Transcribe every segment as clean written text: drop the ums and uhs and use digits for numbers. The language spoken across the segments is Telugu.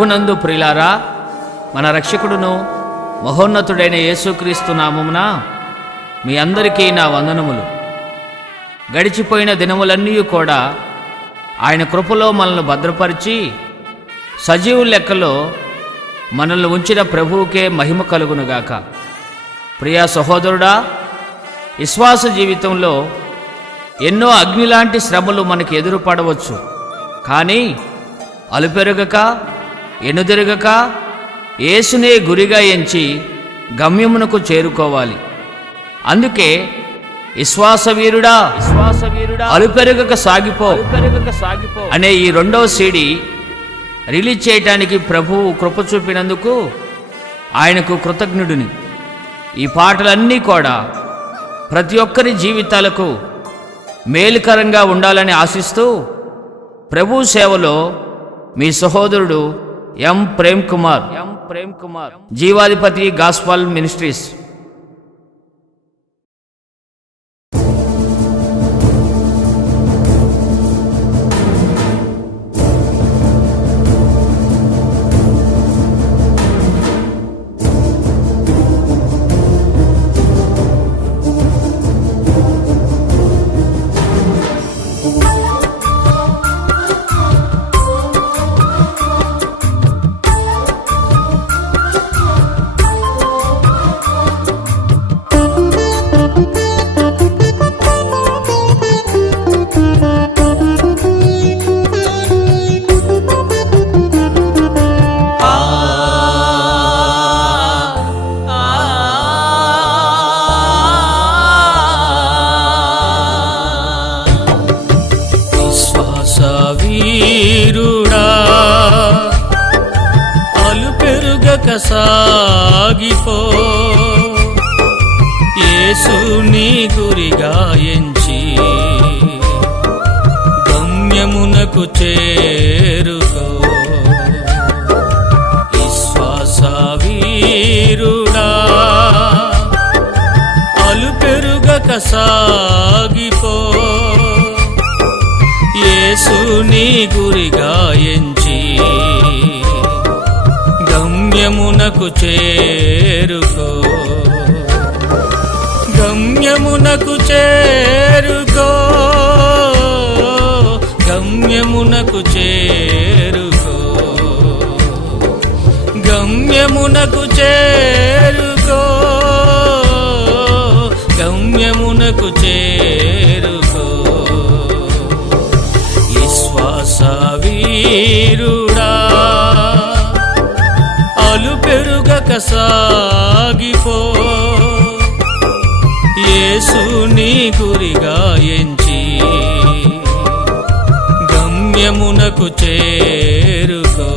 ప్రభునందు ప్రియులారా, మన రక్షకుడును మహోన్నతుడైన యేసుక్రీస్తు నామమున మీ అందరికీ నా వందనములు. గడిచిపోయిన దినములన్నీ కూడా ఆయన కృపలో మనల్ని భద్రపరిచి సజీవు లెక్కలో మనల్ని ఉంచిన ప్రభువుకే మహిమ కలుగునుగాక. ప్రియా సహోదరుడా, విశ్వాస జీవితంలో ఎన్నో అగ్నిలాంటి శ్రమలు మనకి ఎదురుపడవచ్చు. కానీ అలుపెరగక ఎనుదిరగక యేసునే గురిగా ఎంచి గమ్యమునకు చేరుకోవాలి. అందుకే విశ్వాసవీరుడా అలుపెరగక సాగిపో అనే ఈ రెండవ సీడీ రిలీజ్ చేయటానికి ప్రభువు కృప చూపినందుకు ఆయనకు కృతజ్ఞుడిని. ఈ పాటలన్నీ కూడా ప్రతి ఒక్కరి జీవితాలకు మేలుకరంగా ఉండాలని ఆశిస్తూ ప్రభు సేవలో మీ సహోదరుడు ఎం ప్రేమ్ కుమార్, జీవాధిపతి గాస్పల్ మినిస్ట్రీస్. సాగిపో యేసుని గురిగా ఎంచి గమ్యమునకు చేరుకో. విశ్వాసవీరుడా అలుపెరుగక సాగిపో యేసుని గురిగా ఎంచి గమ్యమునకు చేరుకో. గమ్యమునకు చేరుకో, గమ్యమునకు చేరుకో, గమ్యమునకు చేరుకో, గమ్యమునకు చేరుకో. విశ్వాసవీరుడా అలుపెరుగక సాగిపో యేసుని గురిగా ఎంచి గమ్యమునకు చేరుకో.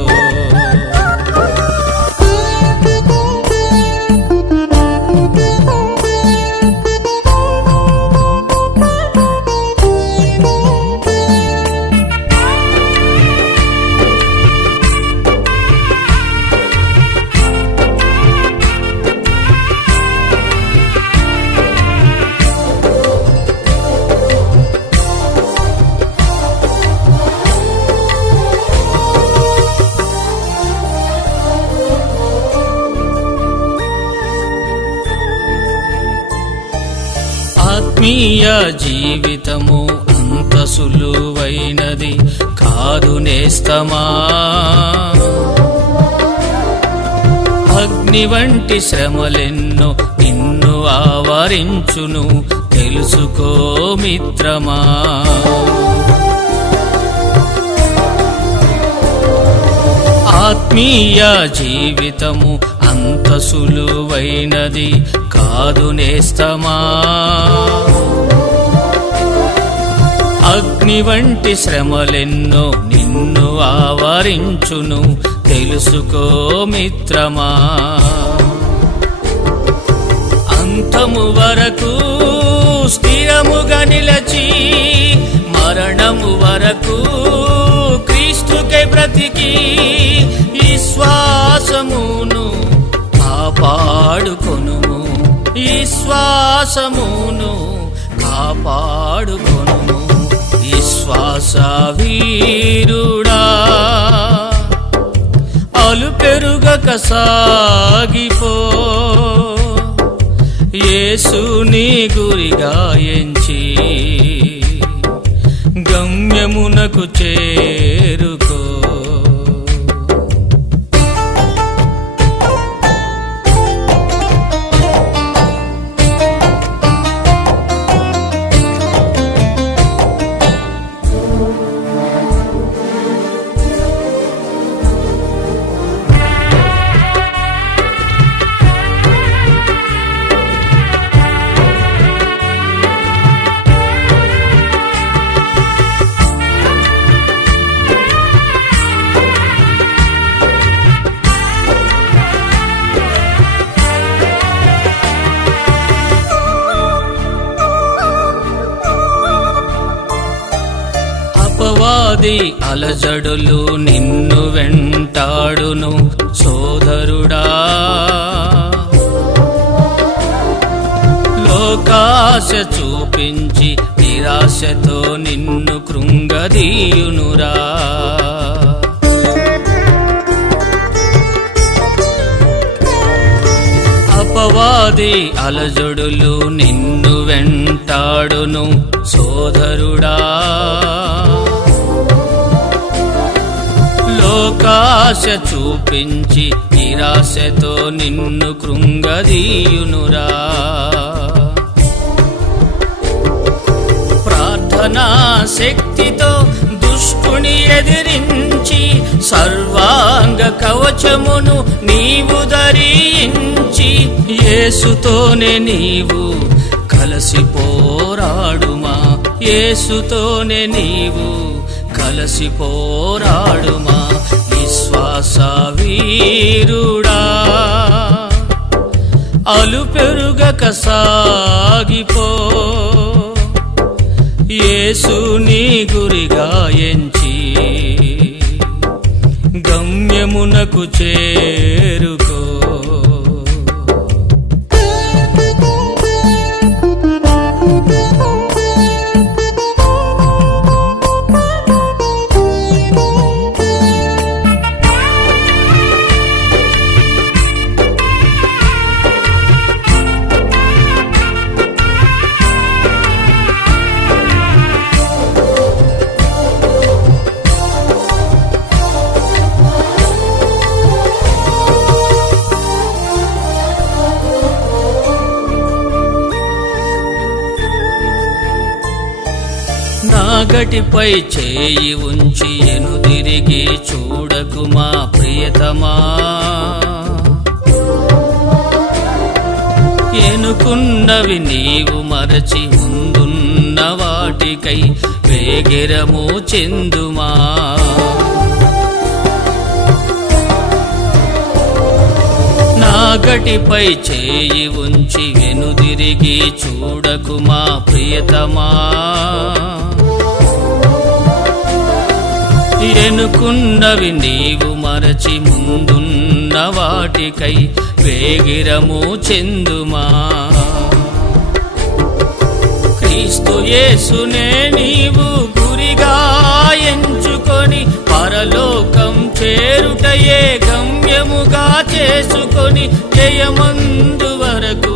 ఆత్మీయ జీవితము అంత సులువైనది కాదు నేస్తమా. అగ్ని వంటి శ్రమలెన్నో నిన్ను ఆవరించును తెలుసుకో మిత్రమా. ఆత్మీయ జీవితము అంత సులువైనది కాదు నేస్తమా. అగ్ని వంటి శ్రమలెన్నో నిన్ను ఆవరించును తెలుసుకో మిత్రమా. అంతము వరకు స్థిరముగా నిలచి మరణము వరకు క్రీస్తుకై బ్రతికి విశ్వాసమును కాపాడుకొనుము. విశ్వాసమును కాపాడుకొనుము. విశ్వాసవీరుడా పెరుగక సాగిపో, యేసుని గురిగా ఎంచి గమ్యమునకు చేరుకో. అపవాది అలజడులు నిన్ను వెంటాడును సోదరుడా, లోకాశ చూపించి నిరాశతో నిన్ను కృంగదీయునురా. అపవాది అలజడులు నిన్ను వెంటాడును సోదరుడా, లోకాశ చూపించి నిరాశతో నిన్ను కృంగదీయునురా. ప్రార్థనా శక్తితో దుష్టుని ఎదిరించి సర్వాంగ కవచమును నీవు ధరించి యేసుతోనే నీవు కలసి పోరాడుమా, యేసుతోనే నీవు కలసి పోరాడుమా. విశ్వాస వీరుడా, అలుపెరుగక సాగిపో, యేసుని గురిగా ఎంచి గమ్యమునకు చేరుకో. నాగటిపై చేయి ఉంచి ఎనుదిరిగి చూడకుమా ప్రియతమా, ఎనుకున్నవి నీవు మరచి ముందున్న వాటికై వేగిరము చెందుమా. నాగటిపై చేయి ఉంచి వెనుదిరిగి చూడకుమా ప్రియతమా, ఎనుకున్నవి నీవు మరచి ముందున్న వాటికై వేగిరము చెందుమా. క్రీస్తు యేసునే నీవు గురిగా ఎంచుకొని పరలోకం చేరుటయే గమ్యముగా చేసుకొని జయమందు వరకు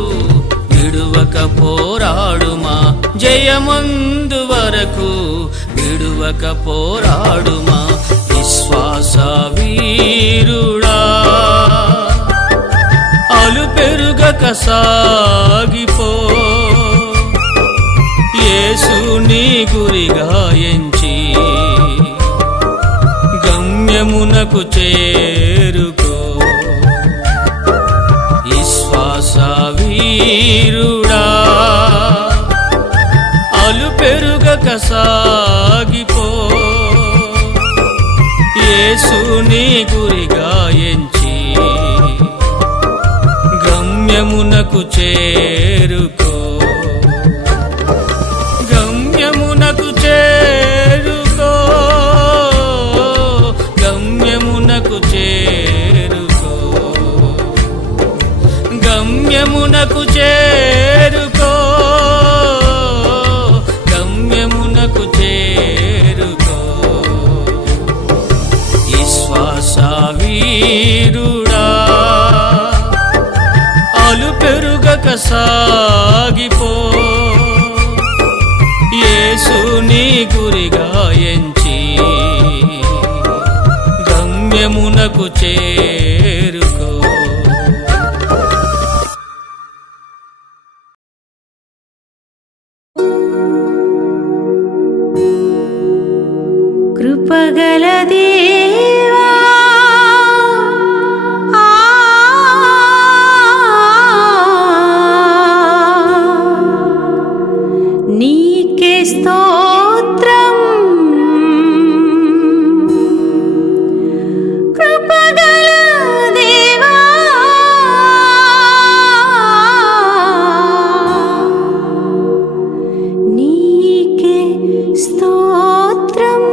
విడువక పోరాడుమా, జయమందు వరకు విడువక పోరాడుమా. విశ్వాస వీరుడా, అలుపెరుగక సాగిపో, యేసుని గురిగా ఎంచి గమ్యమునకు చేరుకో. విశ్వాస వీరుడా, అలుపెరుగక సాగిపో, యేసుని గురిగా ఎంచి గమ్యమునకు చేరుకో. గమ్యమునకు చేరుకో, గమ్యమునకు చేరుకో, గమ్యమునకు చేరుకో, గమ్యమునకు చేరుకో. విశ్వాస వీరు సాగిపో. యేసుని గురిగా ఎంచి గమ్యమునకు చేరుకో. కృపగల దేవా నీకే స్తోత్రం. కృపగల దేవా నీకే స్తోత్రం.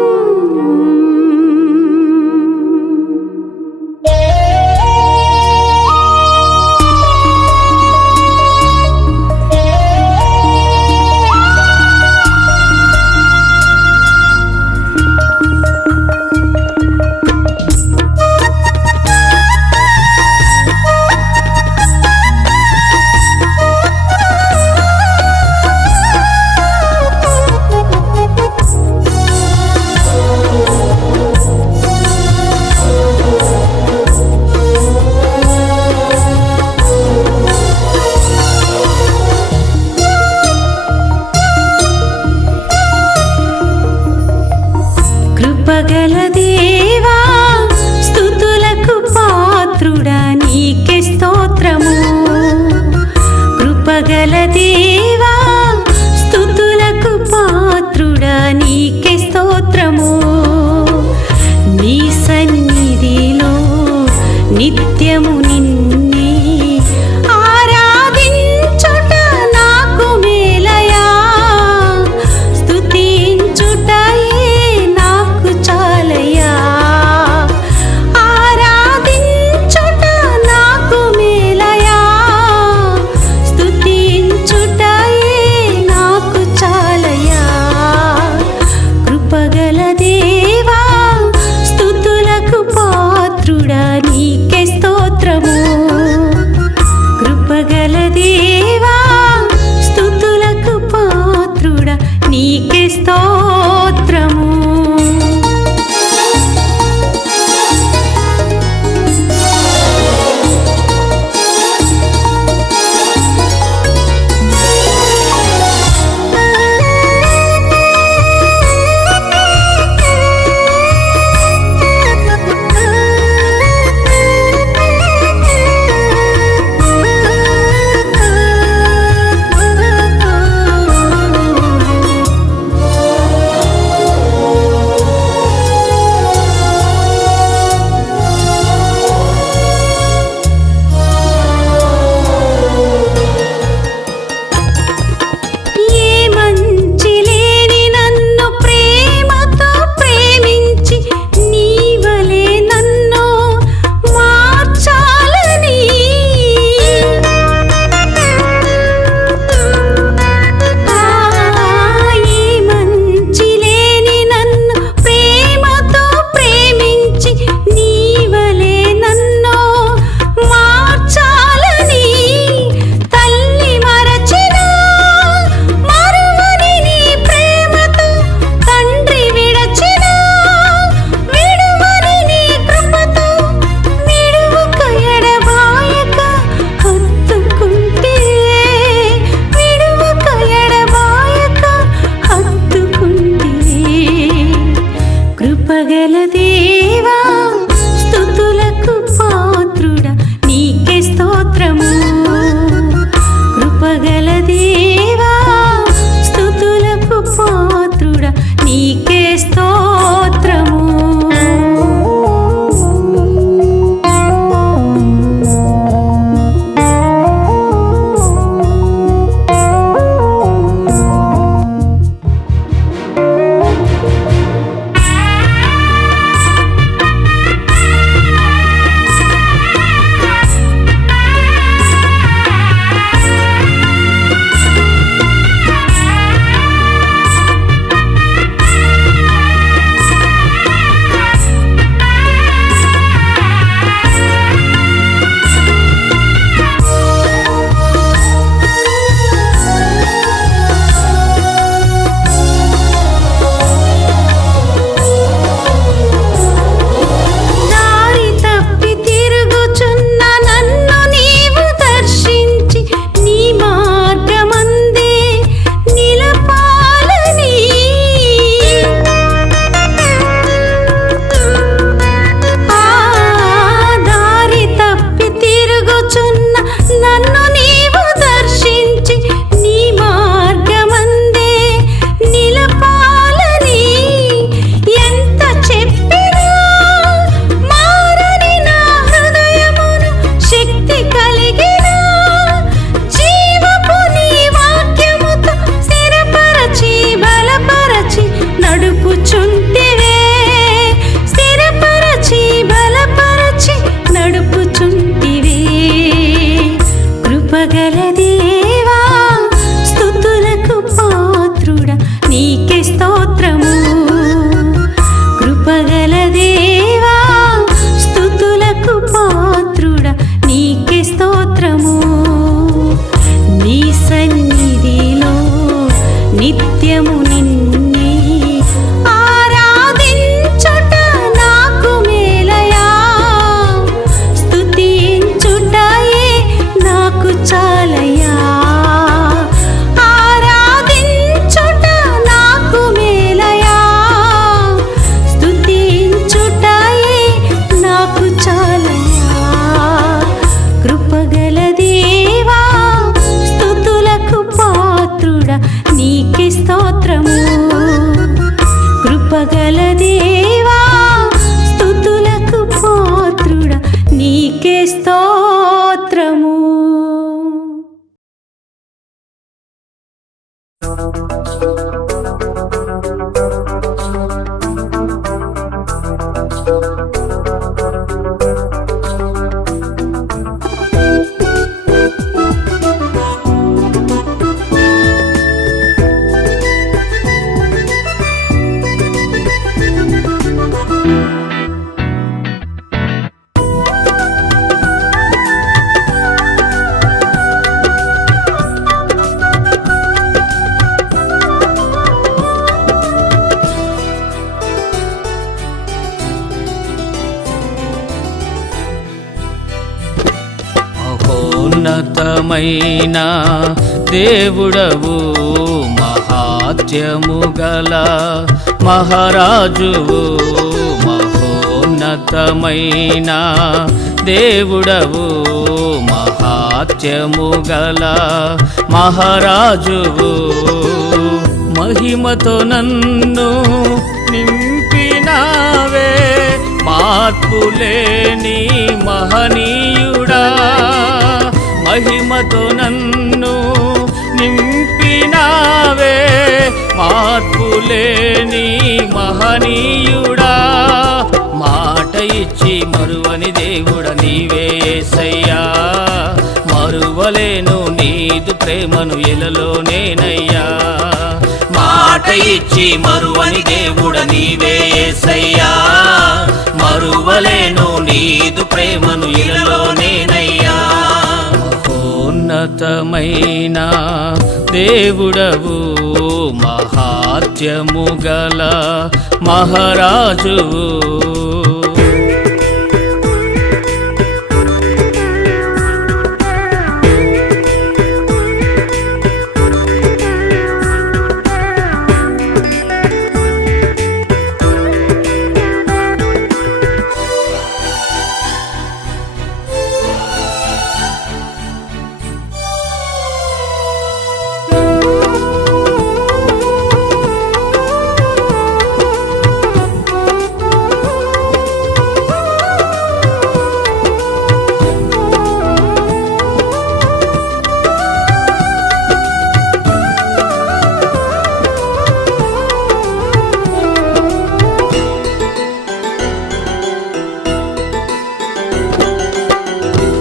కృపగల దేవా స్తుతులకు పాత్రుడా నీకే స్తోత్రము. కృపగల దేవా స్తుతులకు పాత్రుడా నీకే స్తోత్రము. నీ సన్నిధిలో నిత్యము నిన్నే ఆరాధించుట నాకు మేలయా. స్తుతించుటయే నాకు చాలయా. ఆరాధించుట నాకు మేలయా. స్తుతించుట కృపగల దేవా స్తుతులకు పాత్రుడా నీకే స్తోత్రము కృపగల దేవా స్తుతులకు పాత్రుడా నీకే స్తోత్రము నీ సన్నిధిలో నిత్యము నిన్నే ఆరాధించుట నాకు మేలయా స్తుతించుటయే నాకు చాలయా ఆరాధించుట నాకు మేలయా స్తుతించుటయే నాకు చాలయా కృపగల దేవా స్తుతులకు పాత్రుడా నీకే స్తోత్రము కృపగల దేవా స్తుతులకు పాత్రుడా నీకే స్తోత్రము మహోన్నతమైన దేవుడవు మహాత్యము గల మహారాజువు మహోన్నతమైన దేవుడవు మహాత్యము గల మహారాజువు మహిమతో నన్ను నింపినావే మార్పులేని మహనీయుడా మహిమతో నన్ను నింపినావే మార్పులేని మహనీయుడా మాట ఇచ్చి మరువని దేవుడ నీవే యేసయ్యా మరువలేను నీదు ప్రేమను ఎలలోనేనయ్యా మాట ఇచ్చి మరువని దేవుడ నీవే యేసయ్యా మరువలేను నీదు ప్రేమను ఎలలోనేనయ్యా మహోన్నతమైన దేవుడవు మహాత్యము గల మహారాజువు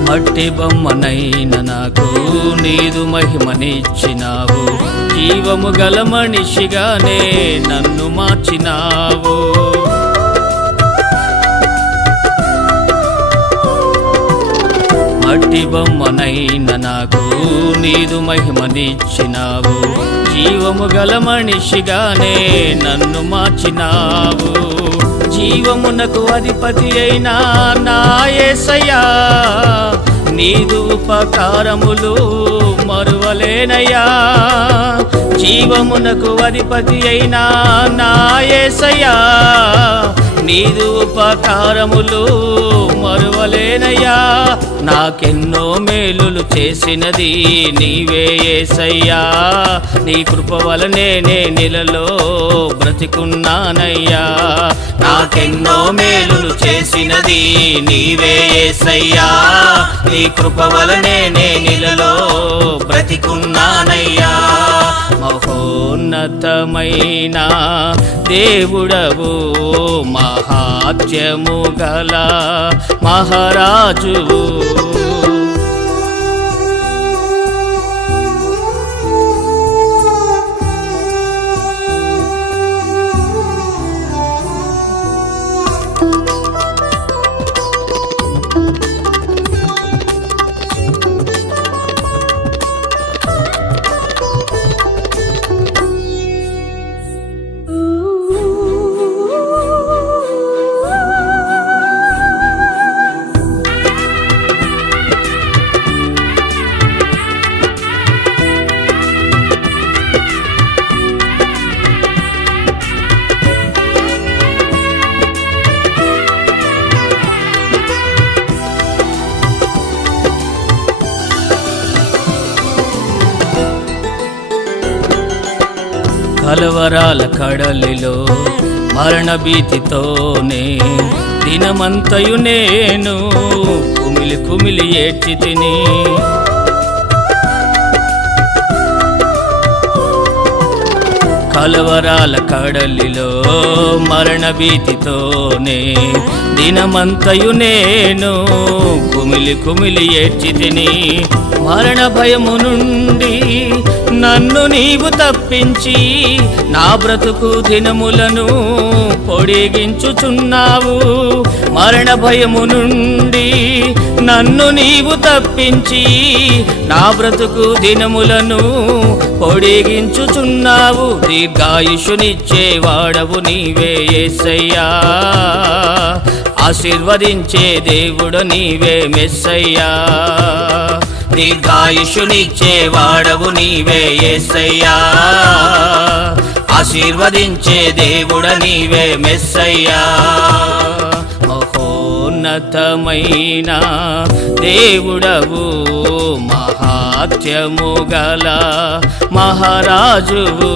మట్టి బొమ్మనైన నాకు నీదు మహిమనిచ్చినావు జీవము గల మనిషిగానే నన్ను మార్చినావు మట్టి బొమ్మనైన నాకు నీదు మహిమనిచ్చినావు జీవము గల మనిషిగానే నన్ను మార్చినావు జీవమునకు అధిపతి అయినా నా యేసయ్యా నీదు ఉపకారములు మరువలేనయ్యా జీవమునకు అధిపతి అయినా నా యేసయ్యా నీదు ఉపకారములు మరువలేనయ్యా నాకెన్నో మేలులు చేసినది నీవే యేసయ్యా నీ కృప వలనే నేనిలలో బ్రతికున్నానయ్యా నాకెన్నో మేలులు చేసినది నీవే యేసయ్యా నీ కృప వలనే నేనిలలో బ్రతికున్నానయ్యా మహోన్నతమైన దేవుడవు మహాత్యము గల మహారాజువు కలవరాల కడలిలో మరణ భీతితోనే దినమంతయు నేను కుమిలి కుమిలి ఏడ్చి తిని. కలవరాల కడలిలో మరణ భీతితోనే దినమంతయు నేను కుమిలి కుమిలి ఏడ్చి తిని. మరణ భయము నుండి నన్ను నీవు తప్పించి నా బ్రతుకు దినములను పొడిగించుచున్నావు. మరణ భయము నుండి నన్ను నీవు తప్పించి నా బ్రతుకు దినములను పొడిగించుచున్నావు. దీర్ఘాయుషునిచ్చేవాడవు నీవే యేసయ్యా, ఆశీర్వదించే దేవుడు నీవే మెస్సయ్యా. దీర్ఘాయుషునిచ్చేవాడవు నీవే యేసయ్యా, ఆశీర్వదించే దేవుడు నీవే మెస్సయ్యా. మహోన్నతమైన దేవుడవు, మహాత్యము గల మహారాజువు.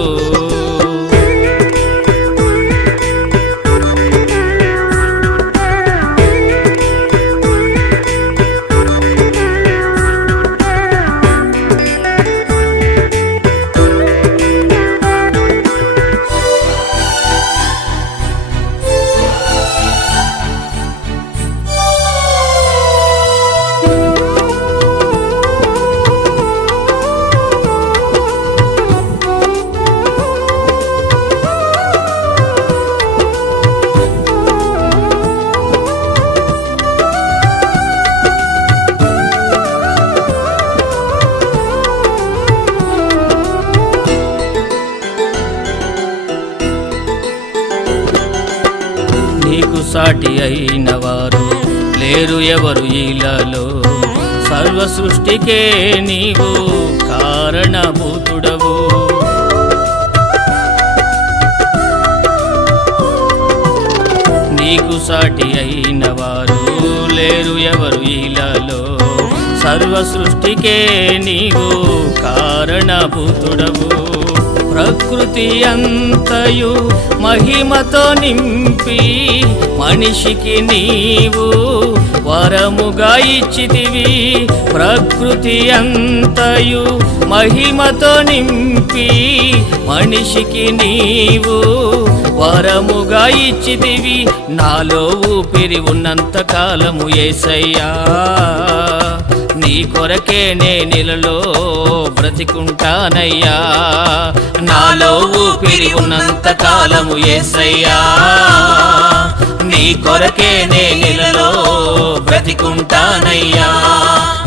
నీకు సాటి అయిన వారు లేరు ఎవరు ఇలాలో. సర్వ సృష్టికే నీవు కారణభూతుడవు. నీకు సాటి అయిన వారు లేరు ఎవరు ఇలాలో. సర్వ సృష్టికే నీవు కారణభూతుడవు. ప్రకృతి అంతయు మహిమతో నింపి మనిషికి నీవు వరముగా ఇచ్చితివి. ప్రకృతి అంతయు మహిమతో నింపి మనిషికి నీవు వరముగా ఇచ్చితివి. నాలో ఊపిరి ఉన్నంత కాలము యేసయ్యా, నీ కొరకే నేనిలలో బ్రతికుంటానయ్యా. నాలో ఊపిరి ఉన్నంత కాలము యేసయ్యా, నీ కొరకే నేనిలలో బ్రతికుంటానయ్యా.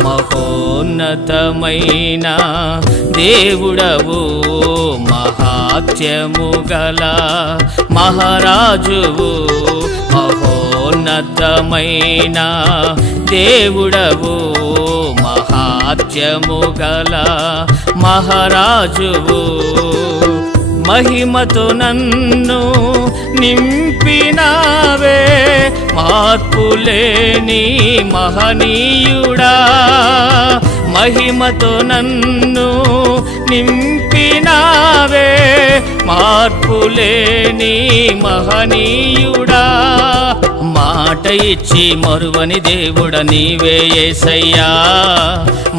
మహోన్నతమైన దేవుడవు, మహాత్యము గల మహారాజువు. మహోన్నతమైన దేవుడవు, మహాత్యము గల మహారాజువు. మహిమతో నన్ను నింపినావే, మార్పులేని మహనీయుడా. మహిమతో నన్ను నింపినావే, మార్పులేని మహనీయుడా. మాట ఇచ్చి మరువని దేవుడ నీవే యేసయ్యా,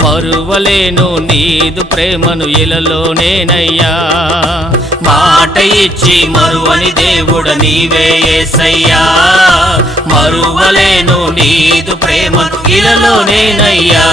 మరువలేను నీదు ప్రేమను ఇలలోనేనయ్యా. మాట ఇచ్చి మరువని దేవుడ నీవే యేసయ్యా, మరువలేను నీదు ప్రేమను ఇలలోనేనయ్యా.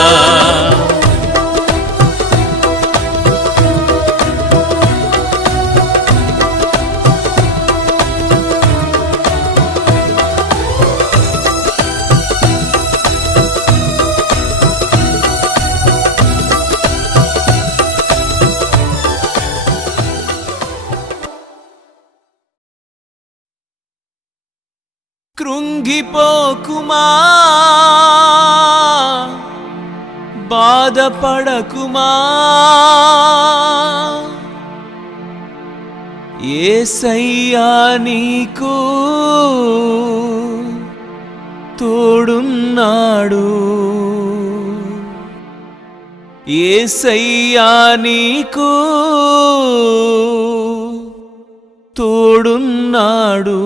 కృంగిపోకుమా, బాధపడకుమా, యేసయ్యా నీకు తోడున్నాడు. యేసయ్యా నీకు తోడున్నాడు.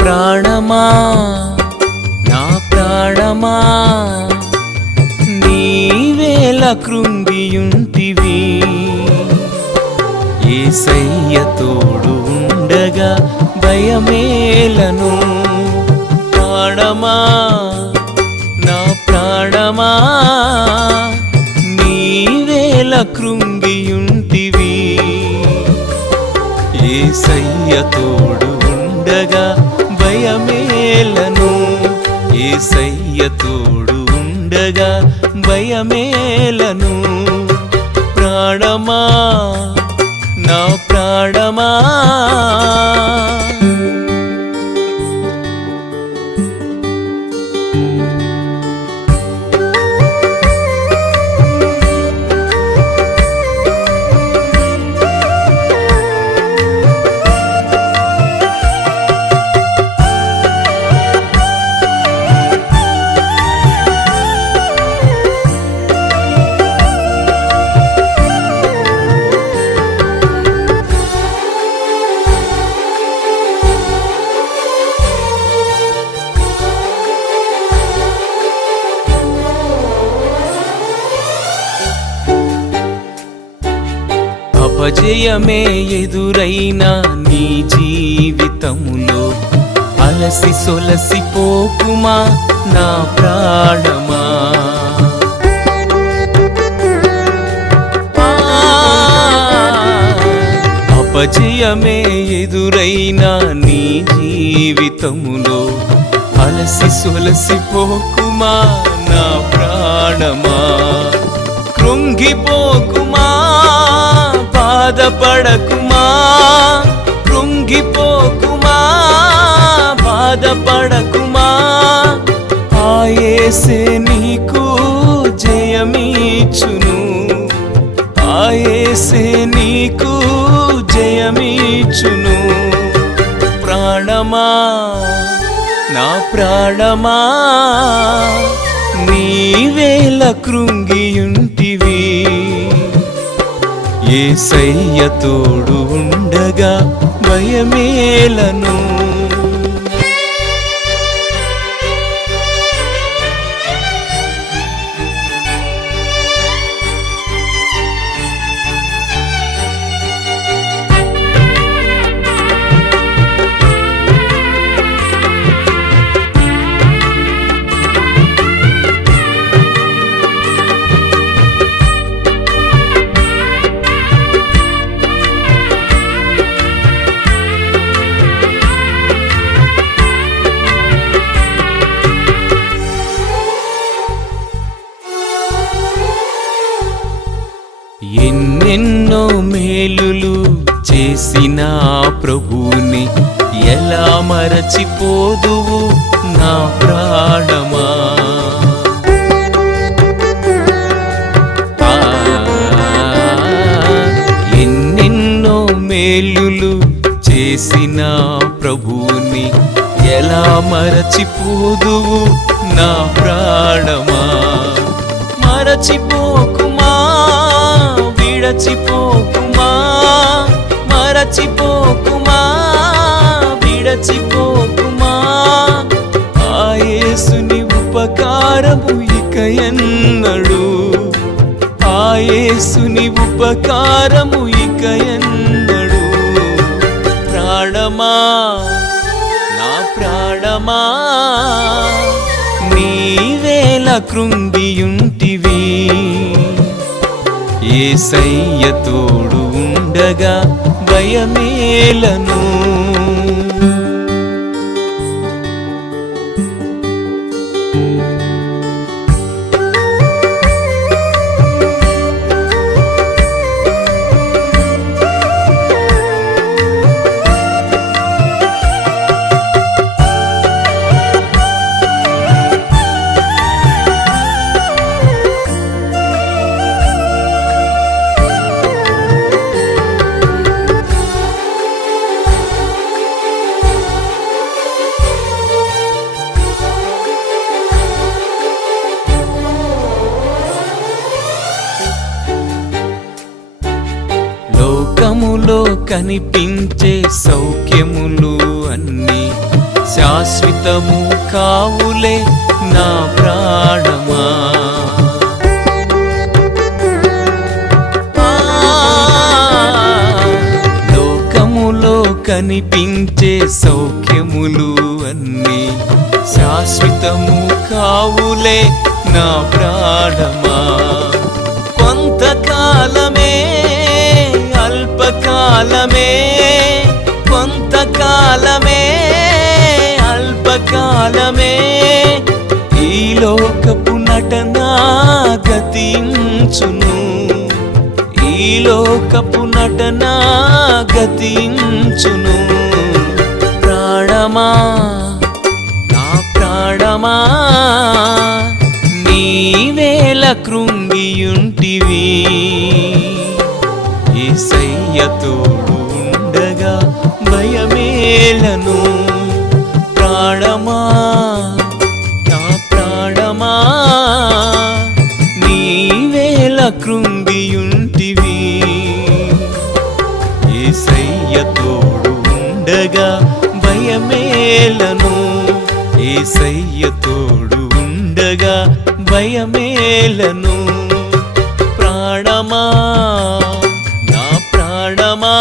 ప్రాణమా నా ప్రాణమా నీవేల కృంగియుంటివి, యేసయ్య తోడు ఉండగా భయమేలను. ప్రాణమా నా ప్రాణమా నీవేల కృంగియుంటివి, యేసయ్య తోడు ఉండగా భయమేలను. యేసయ్య తోడు ఉండగా భయమేలను. ప్రాణమా నా ప్రాణమా అపజయమే ఎదురైనా నీ జీవితములో అలసి సొలసిపోకుమా నా ప్రాణమా. అపజయమే ఎదురైనా నీ జీవితములో అలసి సొలసిపోకుమా నా ప్రాణమా. కృంగిపోకుమా బాధపడకుమా, కృంగిపోకుమా బాధపడకుమా. ఆ యేసే నీకు జయమీచును, ఆ యేసే నీకు జయమీచును. ప్రాణమా నా ప్రాణమా నీవేల కృంగియుంటివి, యేసయ్య తోడు ఉండగా భయమేలను. ఎన్నెన్నో మేలులు చేసిన ప్రభువుని ఎలా మరచిపోదువు నా ప్రాణమా. ఎన్నెన్నో మేలులు చేసిన ప్రభువుని ఎలా మరచిపోదువు నా ప్రాణమా. మరచిపోకుమా విడచిపోకుమా, మరచిపోకుమా విడచిపోకుమా. ఆ యేసుని ఉపకారము ఇక ఉపకారము ఇక ఎన్నడు. ప్రాణమా నా ప్రాణమా నీవేళ కృంగియుంటివి, యేసయ్య తోడు ఉండగా భయమేలను. లోకములో కనిపించే సౌఖ్యములు అన్నీ శాశ్వతము కావులే నా ప్రాణమా. లోకములో కనిపించే సౌఖ్యములు అన్నీ శాశ్వతము కావులే నా ప్రాణమా. కొంతకాలమే అల్పకాలమే, కొంతకాలమే అల్పకాలమే, ఈ లోకపు నటన గతించును, ఈ లోకపు నటన గతించును. ప్రాణమా నా ప్రాణమా నీవేళ కృంగియుంటివి, యేసయ్య తోడు ఉండగా భయమేలను. ప్రాణమా నా ప్రాణమా నీవేళ కృంగియుంటివి, యేసయ్య తోడు ఉండగా భయమేలను, యేసయ్య తోడు ఉండగా భయమేలను. ప్రాణమా నా ప్రాణమా.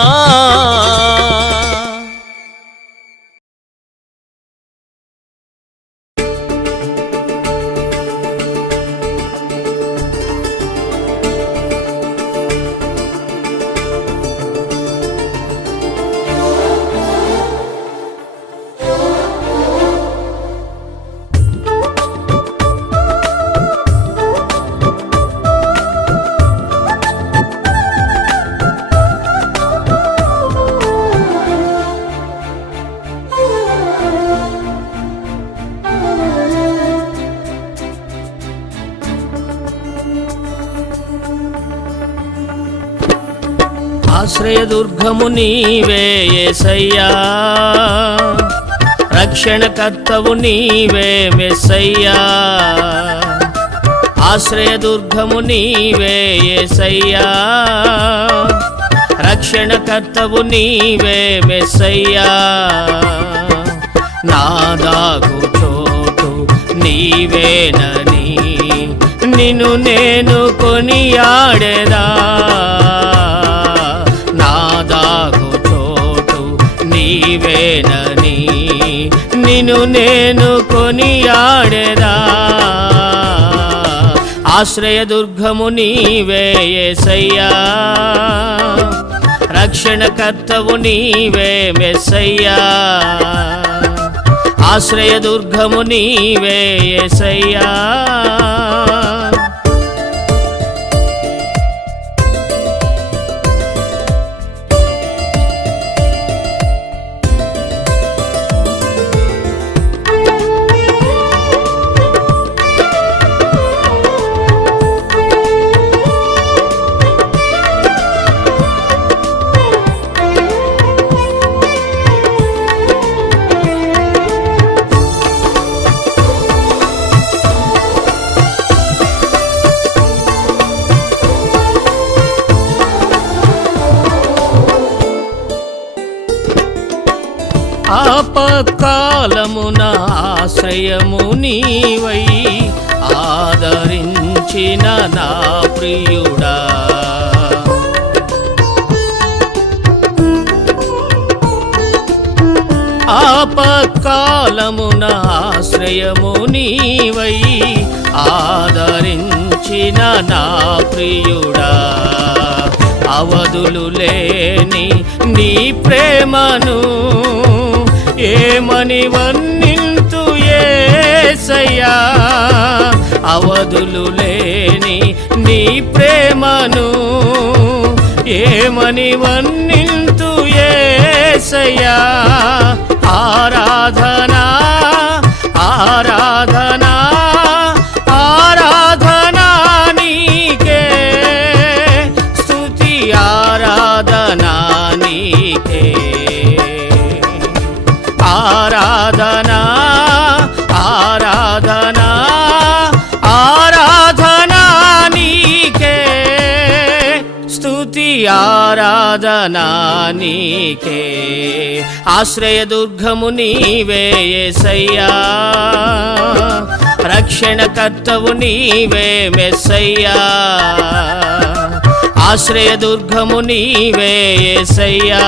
ఆశ్రయదుర్గము నీవే యేసయ్యా, రక్షణకర్తవు నీవే మెస్సయ్యా. ఆశ్రయదుర్గము నీవే యేసయ్యా, రక్షణకర్తవు నీవే మెస్సయ్యా. నా దాగు చోటు నీవేనని నిన్ను నేను కొనియాడేదా, నా దాగు చోటు నీవేనని నిన్ను నేను కొనియాడేదా. ఆశ్రయదుర్గము నీవే యేసయ్యా, రక్షణకర్తవు నీవే మెస్సయ్యా. ఆశ్రయదుర్గము నీవే యేసయ్యా. ఆపత్కాలమున ఆశ్రయము నీవై ఆదరించిన నా ప్రియుడా, ఆపత్కాలమున ఆశ్రయము నీవై ఆదరించిన నా ప్రియుడా, అవధులు లేని నీ ప్రేమను ఏమని వర్ణింతు యేసయ్యా, అవధులు లేని నీ ప్రేమను ఏమని వర్ణింతు యేసయ్యా. ఆరాధనా ఆరాధనా ఆరాధనా నీకే, స్తుతి ఆరాధనా నీకే. ఆరాధనా ఆరాధనా ఆరాధనా నీకే, స్తుతి ఆరాధనా నీకే. ఆశ్రయదుర్గము నీవే యేసయ్యా, రక్షణకర్తవు నీవే మెస్సయ్యా. ఆశ్రయదుర్గము నీవే యేసయ్యా.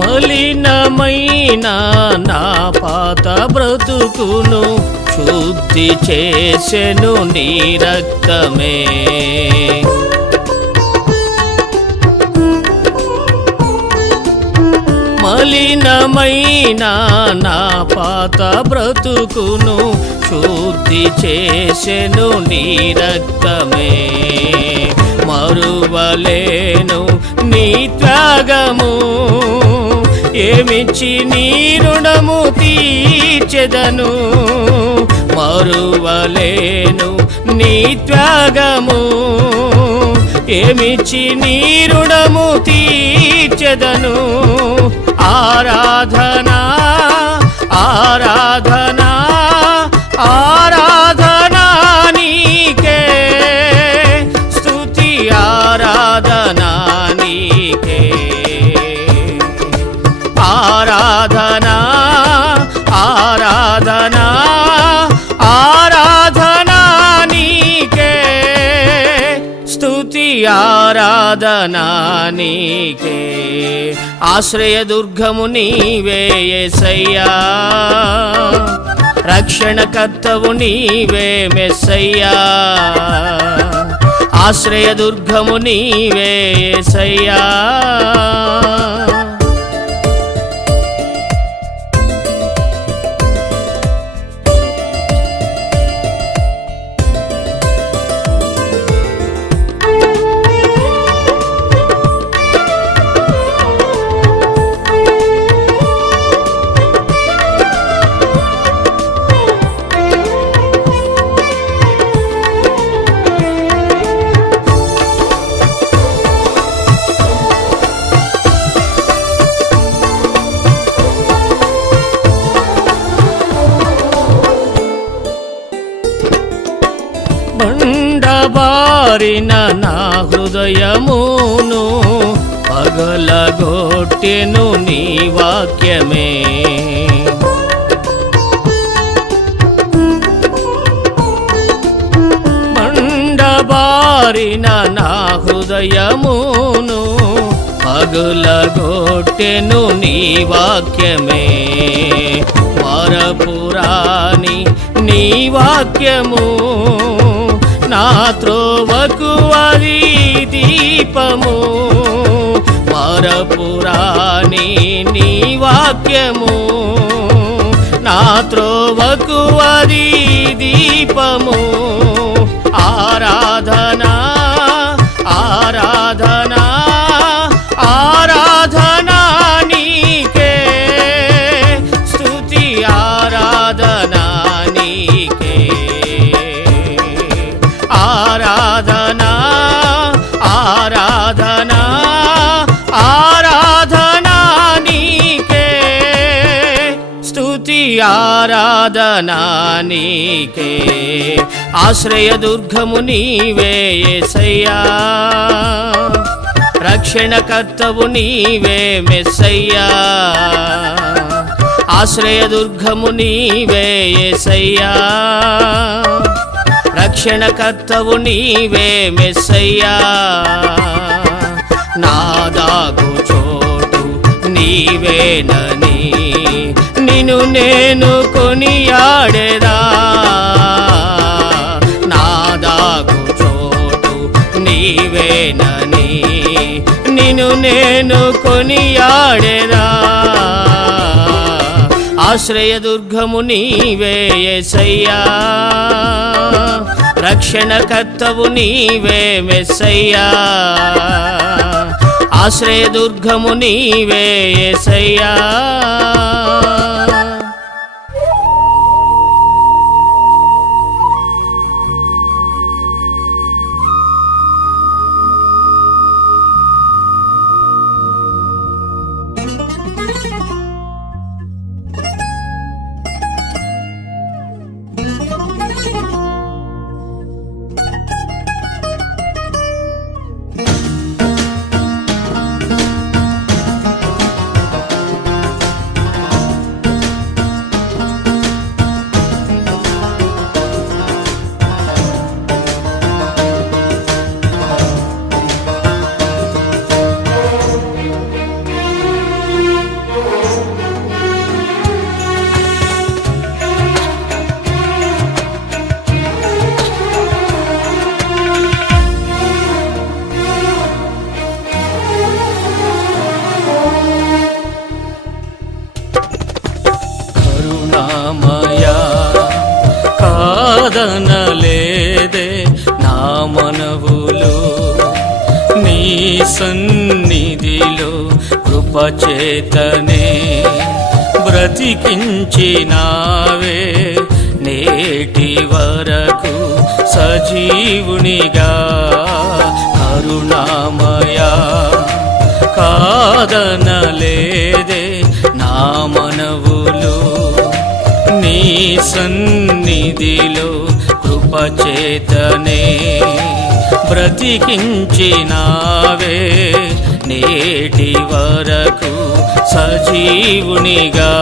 మలినమైన నా పాత బ్రతుకును శుద్ధి చేసెను నీ రక్తమే. మలినమైన నా పాత బ్రతుకును శుద్ధి చేసెను నీ రక్తమే. మరువలేను నీ త్యాగము, ఏమిచ్చి నీ రుణము తీర్చెదను. మరువలేను నీ త్యాగము, ఏమిచ్చి నీ రుణము తీర్చెదను. ఆరాధనా ఆరాధనా ఆరాధనా నీకే, స్తుతి ఆరాధనా నీకే. ఆరాధనా ఆరాధనా ఆరాధనా నీకే, స్తుతి ఆరాధనా నీకే. ఆశ్రయదుర్గము నీవే యేసయ్యా, రక్షణకర్తవు నీవే మెస్సయ్యా. ఆశ్రయదుర్గము నీవే యేసయ్యా. బండబారిన నా హృదయమును పగలగొట్టెను నీ వాక్యమే. బండబారిన నా హృదయమును పగలగొట్టెను నీ వాక్యమే. మరపురాని నీ వాక్యము నా త్రోవకు అది దీపము. మరపురాని నీ వాక్యము నా త్రోవకు అది దీపము. ఆరాధనా ఆరాధనా ఆరాధనా నీకే, ఆశ్రయదుర్గము నీవే యేసయ్యా, రక్షణకర్తవు నీవే మెస్సయ్యా, ఆశ్రయదుర్గము నీవే యేసయ్యా, రక్షణకర్తవు నీవే మెస్సయ్యా, నాదాగు చోటు నీవేనని నిన్ను నేను కొనియాడేదా, నాదాగు చోటు నీవేనని నిన్ను నేను కొనియాడేదా, ఆశ్రయదుర్గము నీవే యేసయ్యా, రక్షణకర్తవు నీవే మెస్సయ్యా, ఆశ్రయదుర్గము నీవే యేసయ్యా. కాదనలేదే నా మనవులు, నీ సన్నిధిలో కృపచేతనే బ్రతికించినావే, నేటి వరకు సజీవునిగా కరుణామయా, కాదనలేదే నా మనవులు, నీ సన్నిధిలో కృపచేతనే బ్రతికించినావే, నేటి వరకు సజీవునిగా.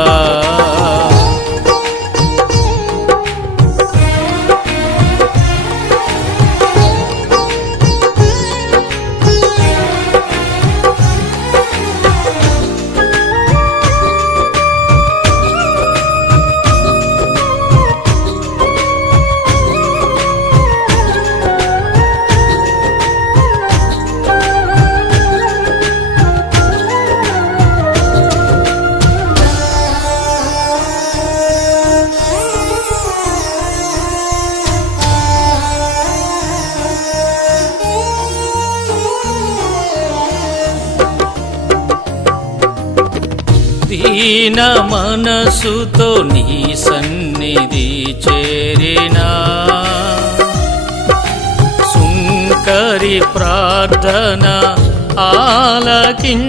దీన మనసుతో నీ సన్నిధి చేరినా, సుంకరి ప్రార్థన ఆలకించితివే,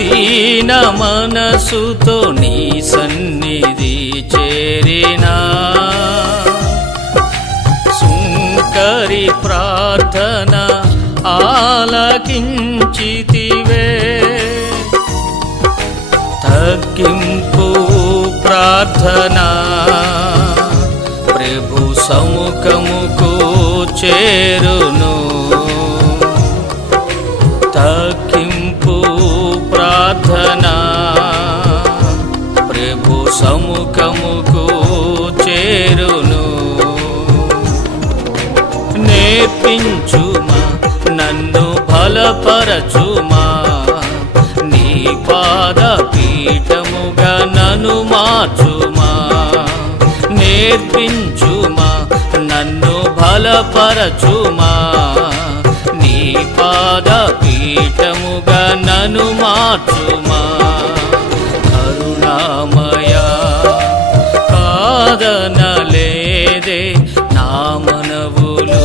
దీన మనసుతో నీ సన్నిధి చేరినా, సుంకరి ప్రార్థన ఆలకించితివే, తగ్గింపు ప్రార్థన ప్రభు సముఖముకు చేరును, తగ్గింపు ప్రార్థన ప్రభు సముఖముకు చేరును, నేర్పించుమా నన్ను బలపరచుమా, నీ పాద పీఠముగా నన్ను మార్చుమా, నేర్పించుమా నన్ను బలపరచుమా, నీ పాద పీఠముగా నన్ను మార్చుమా, కరుణామయా కాదనలేదే నా మనవులు,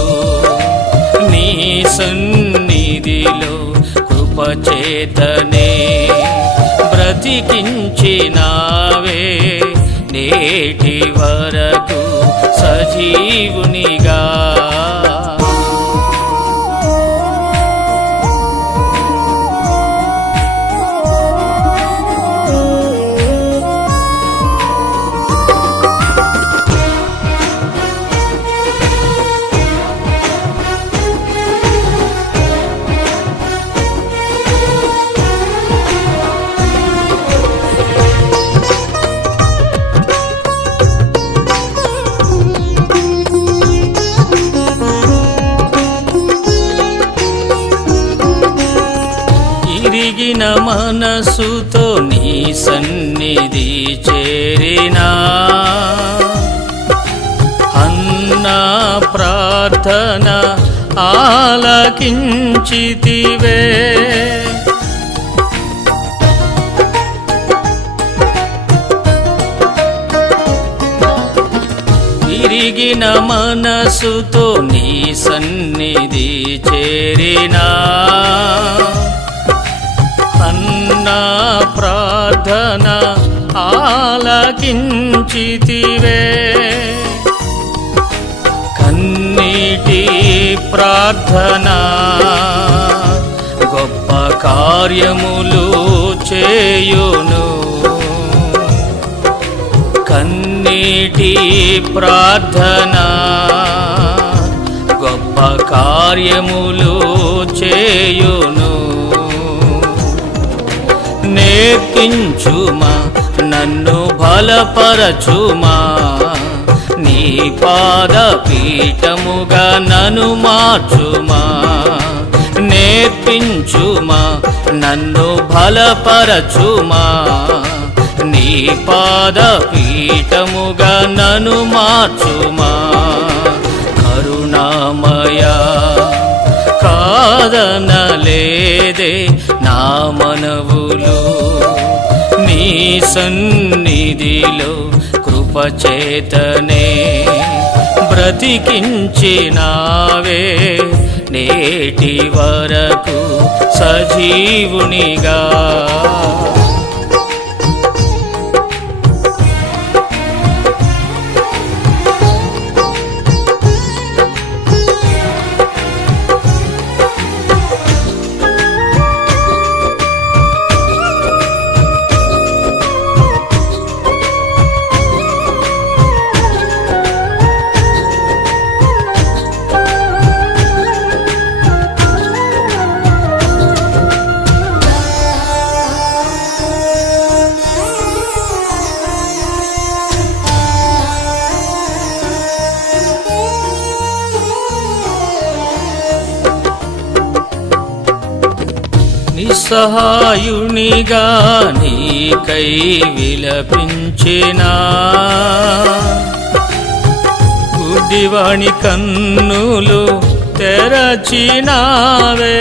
కృపచేతనే బ్రతికించినావే నేటి వరకు సజీవునిగా. విరిగిన మనసుతో నీ సన్నిధి చేరినా అన్నా ప్రార్థన ఆలకించితివే. విరిగిన మనసుతో నీ సన్నిధి చేరినా అన్నా ప్రార్థన ఆలకించితివే. కన్నీటి ప్రార్థన గొప్ప కార్యములు చేయును. కన్నీటి ప్రార్థన గొప్ప కార్యములు చేయును. నేర్పించుమా నన్ను బలపరచుమా నీ పాద పీఠముగా నన్ను మార్చుమా. నేర్పించుమా నన్ను బలపరచుమా నీ పాద పీఠముగా నన్ను మార్చుమా. కరుణామయా కాదనలేదే నా మనవులు నీ సన్నిధిలో కృపచేతనే బ్రతికించినావే నేటి వరకు సజీవునిగా. నిస్సహాయునిగా నీకై విలపించినా గుడ్డివాణి కన్నులు తెరచినావే.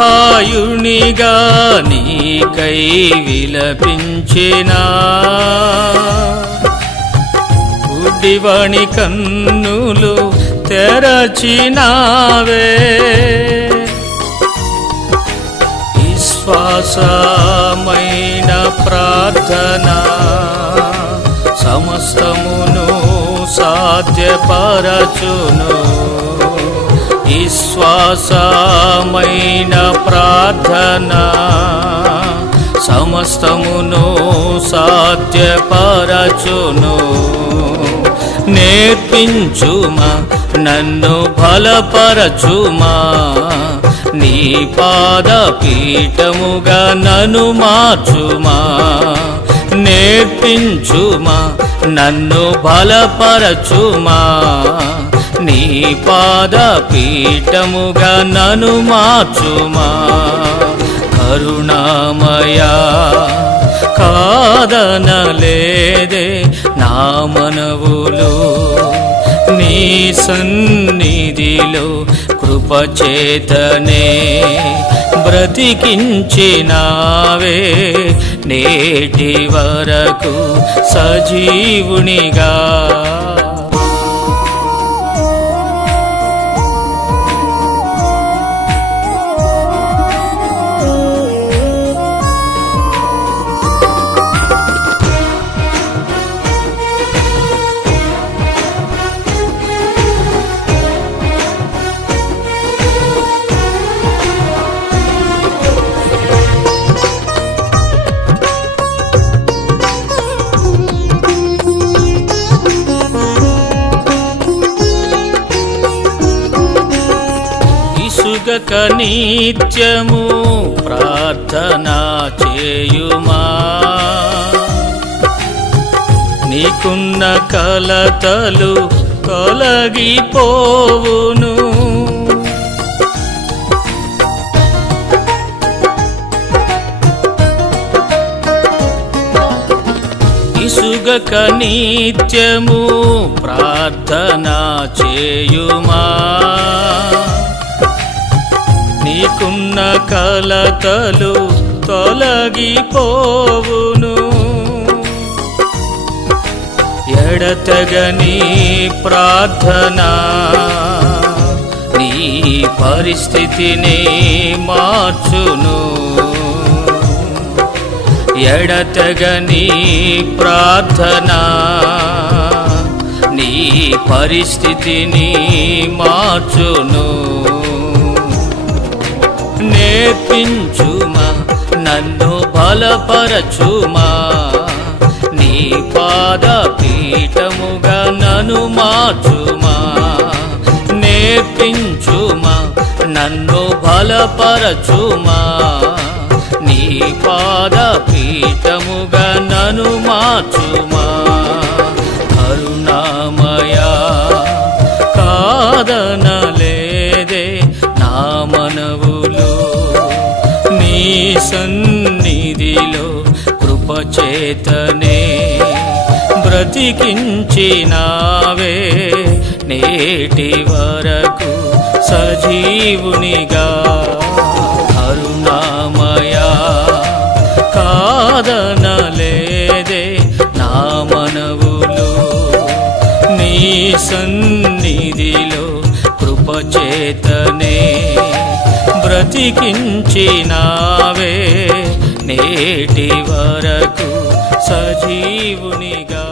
నిస్సహాయునిగా నీకై విలపించినా గుడ్డివాణి కన్నులు తెరచినావే. విశ్వాసమైన ప్రార్థన సమస్తమును సాధ్యపరచును. విశ్వాసమైన ప్రార్థన సమస్తమును సాధ్యపరచును. నేర్పించుమా నన్ను బలపరచుమా నీ పాద పీఠముగా నన్ను మార్చుమా. నేర్పించుమా నన్ను బలపరచుమా నీ పాద పీఠముగా నన్ను మార్చుమా. కరుణామయా కాదనలేదే నా మనవులు నీ సన్నిధిలో కృపచేతనే బ్రతికించినావే నేటి వరకు సజీవునిగా. ఇసుగక నిత్యము ప్రార్థన చేయుమా, నీకున్న కలతలు తొలగిపోవును. ఇసుగక నిత్యము ప్రార్థన చేయుమా, నీకున్న కలతలు తొలగిపోవును. ఎడతెగని ప్రార్థన నీ పరిస్థితిని మార్చును. ఎడతెగని ప్రార్థన నీ పరిస్థితిని మార్చును. నేర్పించుమా, నన్ను బలపరచుమా, నీ పాద పీఠముగా నన్ను మార్చుమా. నేర్పించుమా, నన్ను బలపరచుమా, నీ పాద పీఠముగా నన్ను మార్చుమా. కరుణామయా కాదనలేదే నా మనవులు, నీ సన్నిధిలో కృపచేతనే బ్రతికించినావే. నేటి వరకు సజీవునిగా. కరుణామయా కాదనలేదే నా మనవులు, నీ సన్నిధిలో కృపచేతనే బ్రతికించినావే. నేటి వరకు సజీవునిగా.